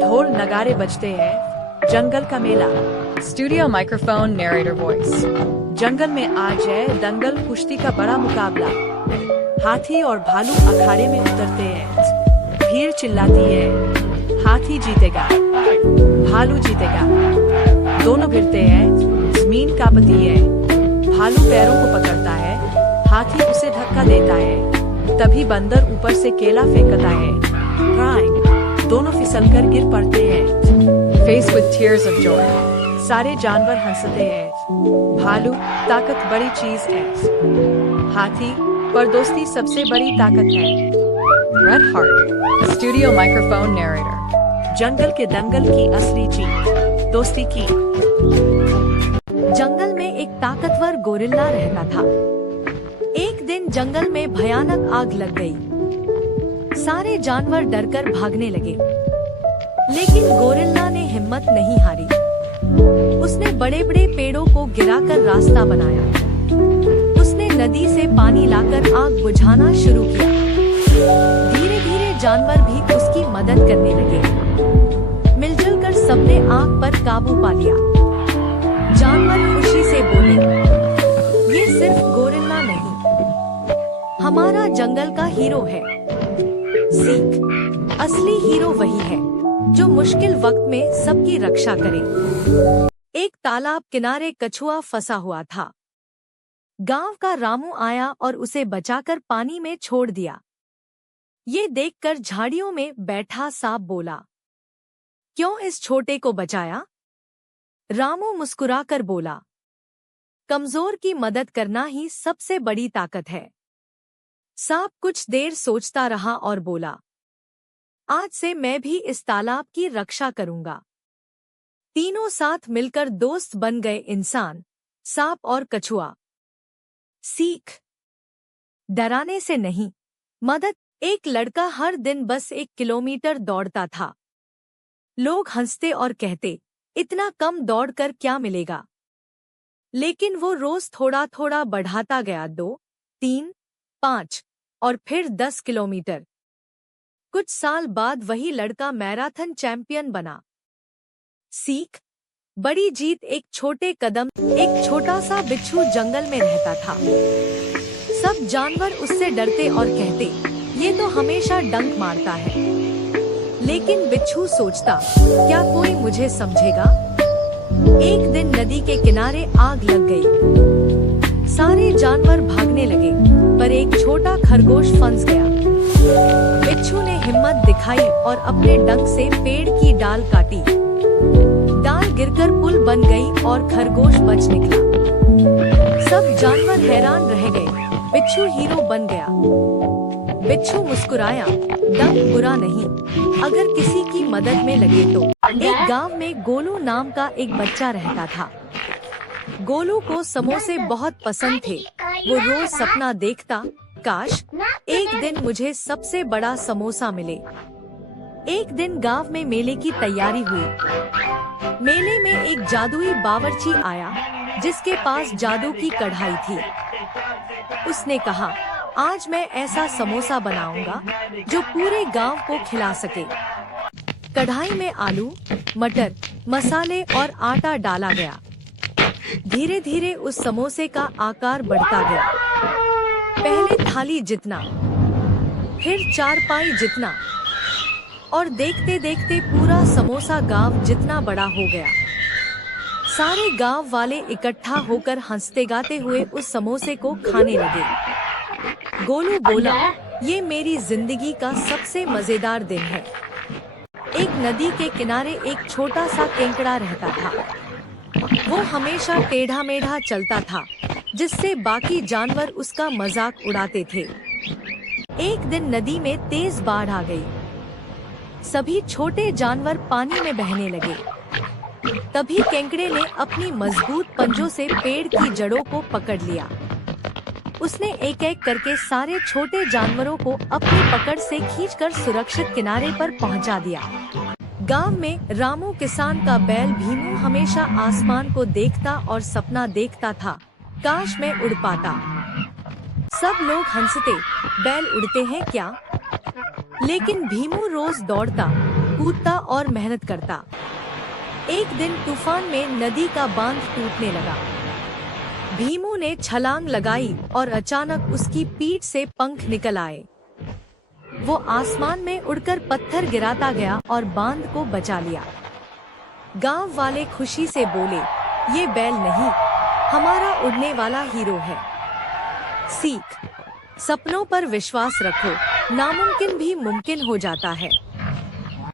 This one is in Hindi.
ढोल नगारे बजते हैं, जंगल का मेला। Studio microphone narrator voice. जंगल में आज है दंगल कुश्ती का बड़ा मुकाबला। हाथी और भालू अखाड़े में उतरते हैं। भीड़ चिल्लाती है, हाथी जीतेगा, भालू जीतेगा। दोनों भिड़ते हैं, जमीन कांपती है। भालू पैरों को पकड़ता है, हाथी उसे धक्का देता है। तभी बंदर ऊपर से केला फेंकता है। क्राइम, दोनों फिसलकर गिर पड़ते हैं। Face with tears of joy. सारे जानवर हंसते हैं। भालू, ताकत बड़ी चीज है। हाथी, पर दोस्ती सबसे बड़ी ताकत है। Red Heart. Studio microphone narrator. जंगल के दंगल की असली जीत दोस्ती की। जंगल में एक ताकतवर गोरिल्ला रहता था। एक दिन जंगल में भयानक आग लग गई। सारे जानवर डरकर भागने लगे, लेकिन गोरिल्ला ने हिम्मत नहीं हारी। उसने बड़े बड़े पेड़ों को गिराकर रास्ता बनाया। उसने नदी से पानी लाकर आग बुझाना शुरू किया। धीरे धीरे जानवर भी उसकी मदद करने लगे। मिलजुल कर सबने आग पर काबू पा लिया। जानवर खुशी से बोले, ये सिर्फ गोरिल्ला नहीं, हमारा जंगल का हीरो है। सीख, असली हीरो वही है जो मुश्किल वक्त में सबकी रक्षा करे। एक तालाब किनारे कछुआ फंसा हुआ था। गांव का रामू आया और उसे बचाकर पानी में छोड़ दिया। ये देखकर झाड़ियों में बैठा सांप बोला, क्यों इस छोटे को बचाया? रामू मुस्कुराकर बोला, कमजोर की मदद करना ही सबसे बड़ी ताकत है। सांप कुछ देर सोचता रहा और बोला, आज से मैं भी इस तालाब की रक्षा करूंगा। तीनों साथ मिलकर दोस्त बन गए, इंसान, सांप और कछुआ। सीख, डराने से नहीं, मदद। एक लड़का हर दिन बस 1 किलोमीटर दौड़ता था। लोग हंसते और कहते, इतना कम दौड़कर क्या मिलेगा? लेकिन वो रोज थोड़ा थोड़ा बढ़ाता गया, 2, 3, 5 और फिर 10 किलोमीटर। कुछ साल बाद वही लड़का मैराथन चैंपियन बना। सीख, बड़ी जीत एक छोटे कदम। एक छोटा सा बिच्छू जंगल में रहता था। सब जानवर उससे डरते और कहते, ये तो हमेशा डंक मारता है। लेकिन बिच्छू सोचता, क्या कोई मुझे समझेगा? एक दिन नदी के किनारे आग लग गई। सारे जानवर भागने लगे, पर एक छोटा खरगोश फंस गया। बिच्छू ने हिम्मत दिखाई और अपने डंक से पेड़ की डाल काटी। डाल गिरकर पुल बन गई और खरगोश बच निकला। सब जानवर हैरान रह गए, बिच्छू हीरो बन गया। बिच्छू मुस्कुराया, डंक बुरा नहीं, अगर किसी की मदद में लगे तो। एक गांव में गोलू नाम का एक बच्चा रहता था। गोलू को समोसे बहुत पसंद थे। वो रोज सपना देखता, काश एक दिन मुझे सबसे बड़ा समोसा मिले। एक दिन गांव में मेले की तैयारी हुई। मेले में एक जादुई बावर्ची आया, जिसके पास जादू की कढ़ाई थी। उसने कहा, आज मैं ऐसा समोसा बनाऊंगा जो पूरे गांव को खिला सके। कढ़ाई में आलू, मटर, मसाले और आटा डाला गया। धीरे धीरे उस समोसे का आकार बढ़ता गया। पहले थाली जितना, फिर चारपाई जितना, और देखते देखते पूरा समोसा गांव जितना बड़ा हो गया। सारे गांव वाले इकट्ठा होकर हंसते गाते हुए उस समोसे को खाने लगे। गोलू बोला, ये मेरी जिंदगी का सबसे मजेदार दिन है। एक नदी के किनारे एक छोटा सा केकड़ा रहता था। वो हमेशा टेढ़ा मेढ़ा चलता था, जिससे बाकी जानवर उसका मजाक उड़ाते थे। एक दिन नदी में तेज बाढ़ आ गई। सभी छोटे जानवर पानी में बहने लगे। तभी केकड़े ने अपनी मजबूत पंजों से पेड़ की जड़ों को पकड़ लिया। उसने एक एक करके सारे छोटे जानवरों को अपनी पकड़ से खींचकर सुरक्षित किनारे पर पहुंचा दिया। गांव में रामू किसान का बैल भीमू हमेशा आसमान को देखता और सपना देखता था, काश मैं उड़ पाता। सब लोग हंसते, बैल उड़ते हैं क्या? लेकिन भीमू रोज दौड़ता, कूदता और मेहनत करता। एक दिन तूफान में नदी का बांध टूटने लगा। भीमू ने छलांग लगाई और अचानक उसकी पीठ से पंख निकल आए। वो आसमान में उड़कर पत्थर गिराता गया और बांध को बचा लिया। गांव वाले खुशी से बोले, ये बैल नहीं, हमारा उड़ने वाला हीरो है। सीख, सपनों पर विश्वास रखो, नामुमकिन भी मुमकिन हो जाता है।